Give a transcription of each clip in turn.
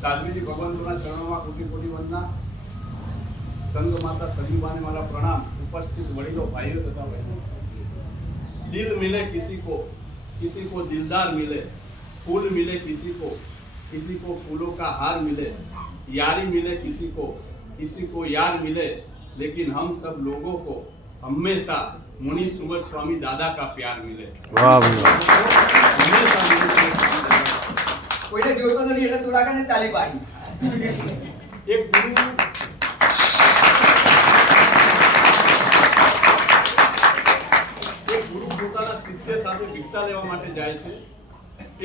સાધ્વીજી ભગવંતોના ચરણોમાં કોટી કોટી વંદના. સંઘ માતા સજીવાને મારા પ્રણામ. उपस्थित वडीलों भाइयों तथा बहनों, दिल मिले किसी को दिलदार मिले, फूल मिले किसी को फूलों का हार मिले, यारी मिले किसी को यार मिले, लेकिन हम सब लोगों को हमेशा मुनि सुगत स्वामी दादा का प्यार मिले. वाह કોઈને જોઈતો નથી એટલે થોડા કાને તાળી પાડી. એક ગુરુ પોતાના શિષ્ય સાથે ભિક્ષા લેવા માટે જાય છે.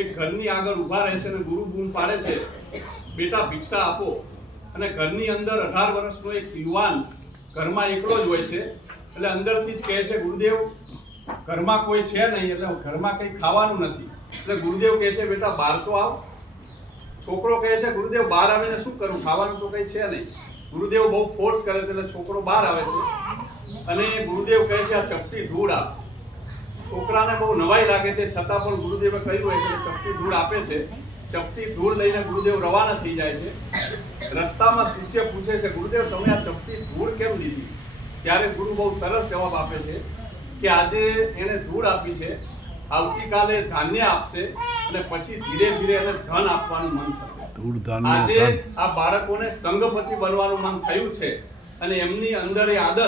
એક ઘરની આગળ ઊભા રહે છે અને ગુરુ બૂમ પાડે છે, બેટા ભિક્ષા આપો. અને ઘરની અંદર 18 વર્ષનો એક યુવાન ઘરમાં એકલો જ હોય છે. એટલે અંદરથી જ કહે છે, ગુરુદેવ ઘરમાં કોઈ છે નહીં, એટલે ઘરમાં કંઈ ખાવાનું નથી. એટલે ગુરુદેવ કહે છે, બેટા બહાર તો આવ. છોકરો કહે છે, ગુરુદેવ બહાર આવીને શું કરું, ખાવાનું તો કંઈ છે નહીં. ગુરુદેવ બહુ ફોર્સ કરે એટલે છોકરો બહાર આવે છે અને ગુરુદેવ કહે છે, આ ચપટી ધૂળ આપ. છોકરાને બહુ નવાઈ લાગે છે, છતાં પણ ગુરુદેવે કહ્યું હોય કે ચપટી ધૂળ આપે છે. ચપટી ધૂળ લઈને ગુરુદેવ રવાના થઈ જાય છે. રસ્તામાં શિષ્ય પૂછે છે, ગુરુદેવ તમે આ ચપટી ધૂળ કેમ લીધી? ત્યારે ગુરુ બહુ સરસ જવાબ આપે છે કે આજે એને ધૂળ આપી છે, આવતીકાલે ધાન્ય આપશે અને પછી ધીરે ધીરે એને ધન આપવાનું મન થશે. આજે આ બાળકોને સંઘપતિ બનવાનું મન થયું છે અને એમની અંદર એ આદત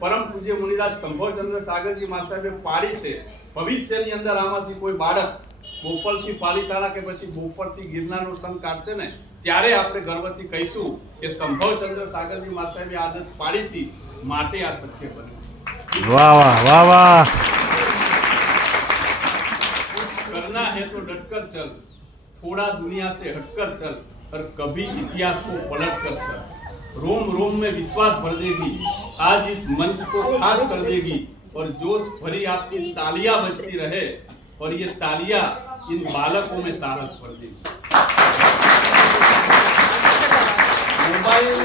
પરમ પૂજ્ય મુનિરાજ સંભવચંદ્ર સાગરજી મહાસાહેબે પાડી છે. ભવિષ્યની અંદર આમાંથી કોઈ બાળક બોપલથી પાલીતાણા કે પછી બોપલથી ગિરનારનો સંઘ કાઢશે ને, ત્યારે આપણે ગર્વથી કહીશું કે સંભવચંદ્ર સાગરજી મહાસાહેબે આદત પાડી હતી, માટે આ શક્ય બન્યું. વાહ વાહ વાહ વાહ. करना है तो डटकर चल, थोड़ा दुनिया से हटकर चल और कभी इतिहास को पलट कर चल. रोम रोम में विश्वास भर देगी, आज इस मंच को खास कर देगी और जोश भरी आपकी तालियां बजती रहे और ये तालियां इन बालकों में सारस भर देगी. मोबाइल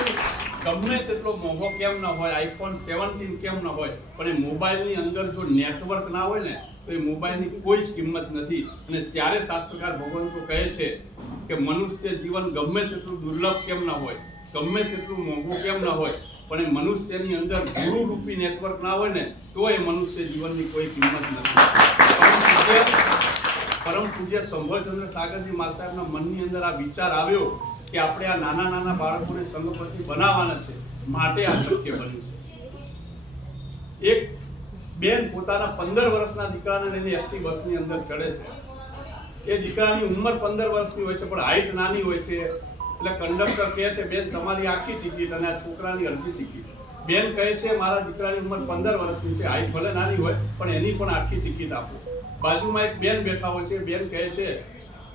ગમે તેટલો મોંઘો કેમ ન હોય, આઈફોન 17 કેમ ન હોય, પણ એ મોબાઈલની અંદર જો નેટવર્ક ના હોય ને તો એ મોબાઈલની કોઈ જ કિંમત નથી. અને ત્યારે શાસ્ત્રકાર ભગવંતો કહે છે કે મનુષ્ય જીવન ગમે તેટલું દુર્લભ કેમ ન હોય, ગમે તેટલું મોંઘું કેમ ન હોય, પણ એ મનુષ્યની અંદર ગુરુ રૂપી નેટવર્ક ના હોય ને તો એ મનુષ્ય જીવનની કોઈ કિંમત નથી. પરમ પૂજ્ય સંભવચંદ્ર સાગરજી મહાસાહેબના મનની અંદર આ વિચાર આવ્યો કે આપણે આ નાના નાના બાળકોને સંઘપતિ બનાવવાના છે, માટે આ શક્ય બન્યું છે. એક બેન પોતાના 15 વર્ષના દીકરાને લઈને એસટી બસની અંદર ચડે છે. એ દીકરાની ઉંમર 15 વર્ષની હોય છે પણ હાઈટ નાની હોય છે. એટલે કંડક્ટર કહે છે, બેન તમારી આખી ટિકિટ અને આ છોકરાની અડધી ટિકિટ. બેન કહે છે, મારા દીકરાની ઉંમર 15 વર્ષની છે, હાઈટ ભલે નાની હોય પણ એની પણ આખી ટિકિટ આપો. બાજુમાં એક બેન બેઠા હોય છે. બેન કહે છે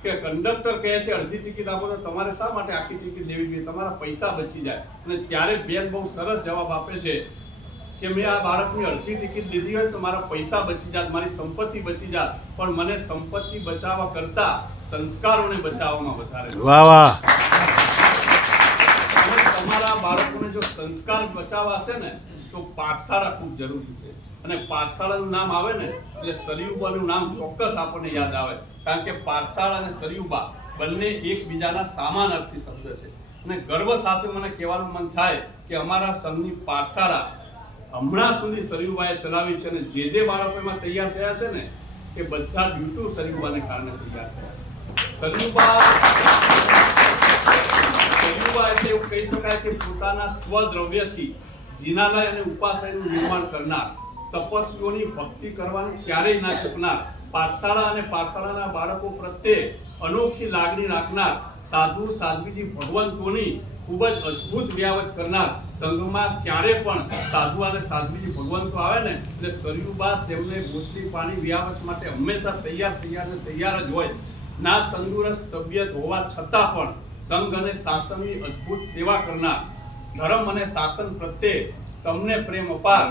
કે કંડક્ટર કહે છે અડધી ટિકિટ આપો તો તમારે શા માટે આખી ટિકિટ લેવી જોઈએ, તમારા પૈસા બચી જાય. અને ત્યારે બેન બહુ સરસ જવાબ આપે છે કે મેં આ બાળકની અડધી ટિકિટ લીધી હોય તો મારા પૈસા બચી જાત, મારી સંપત્તિ બચી જાત, પણ મને સંપત્તિ બચાવવા કરતા સંસ્કારોને બચાવવામાં વધારે. વાહ વાહ. તમારા બાળકોને જો સંસ્કાર બચાવવા હશે ને તો પાઠશાળા ખૂબ જરૂરી છે. અને પાઠશાળાનું નામ આવે ને એટલે સરયુબાનું નામ ચોક્કસ આપણને યાદ આવે, કારણ કે પાઠશાળા અને સરયુબા બંને એકબીજાના સમાન અર્થી શબ્દ છે. અને ગર્વ સાથે મને કહેવાનું મન થાય કે અમારા સંઘની પાઠશાળા હમણાં સુધી સરયુબાએ ચલાવી છે અને જે બાળકો એમાં તૈયાર થયા છે ને એ બધા ડ્યુ સરયુબાને કારણે તૈયાર થયા છે. સરયુબા એટલે એવું કહી શકાય કે પોતાના સ્વદ્રવ્યથી જીનાલય અને ઉપાશ્રયનું નિર્માણ કરનાર, તપસ્વીઓની ભક્તિ કરવાનું ક્યારેય ના ચૂકનાર, પાઠશાળા અને પાઠશાળાના બાળકો પ્રત્યે અનોખી લાગણી રાખનાર, સાધુ સાધ્વીજી ભગવંતોની ખૂબ જ અદ્ભુત વ્યાવચ કરનાર. સંઘમાં ક્યારે પણ સાધુ અને સાધ્વીજી ભગવંતો આવે ને એટલે સરયુબા તેમને બોચલી પાણી વ્યાવચ માટે હંમેશા તૈયાર જ હોય. ના તંદુરસ્ત તબિયત હોવા છતાં પણ સંઘ અને શાસનની અદ્ભુત સેવા કરનાર, ધર્મ અને શાસન પ્રત્યે તમને પ્રેમ અપાર,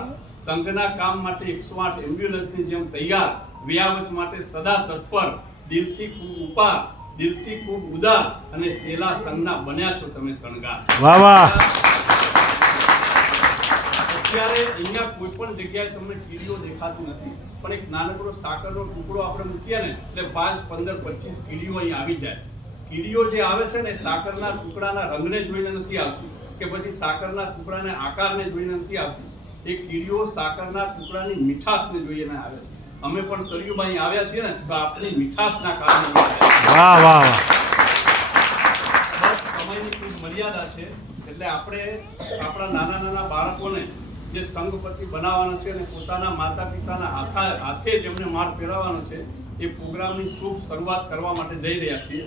સંઘના કામ માટે 108 એમ્બ્યુલન્સની જેમ તૈયાર, વ્યાવચ માટે સદા તત્પર, દિલથી ખૂબ ઉપાર, દિલથી ખૂબ ઉદાર અને સેલા સંઘના બન્યા છો તમે શણગાર. વાહ વાહ. અત્યારે અહીંયા કોઈ પણ જગ્યાએ તમને કીડીઓ દેખાતી નથી, પણ એક નાનકડો સાકરનો ટુકડો આપણે મૂકીએ ને એટલે 5, 15, 25 કીડીઓ અહીં આવી જાય. કીડીઓ જે આવે છે ને સાકરના ટુકડાના રંગને જોઈને નથી આવતી કે પછી સાકરના ટુકડાના આકારને જોઈને નથી આવતી. એ કીડીઓ સાકરના ટુકડાની મીઠાશને જોઈને આવે છે. અમે પણ સરયુભાઈ આવ્યા છીએ ને તો આપણી મીઠાશના કારણે વાહ વાહ વાહ. બસ સમયની ખૂબ મર્યાદા છે એટલે આપણે આપણા નાના નાના બાળકોને જે સંઘપતિ બનાવવાના છે અને પોતાના માતા પિતાના હાથે જ એમને માળ પહેરાવવાનો છે એ પ્રોગ્રામની શુભ શરૂઆત કરવા માટે જઈ રહ્યા છીએ.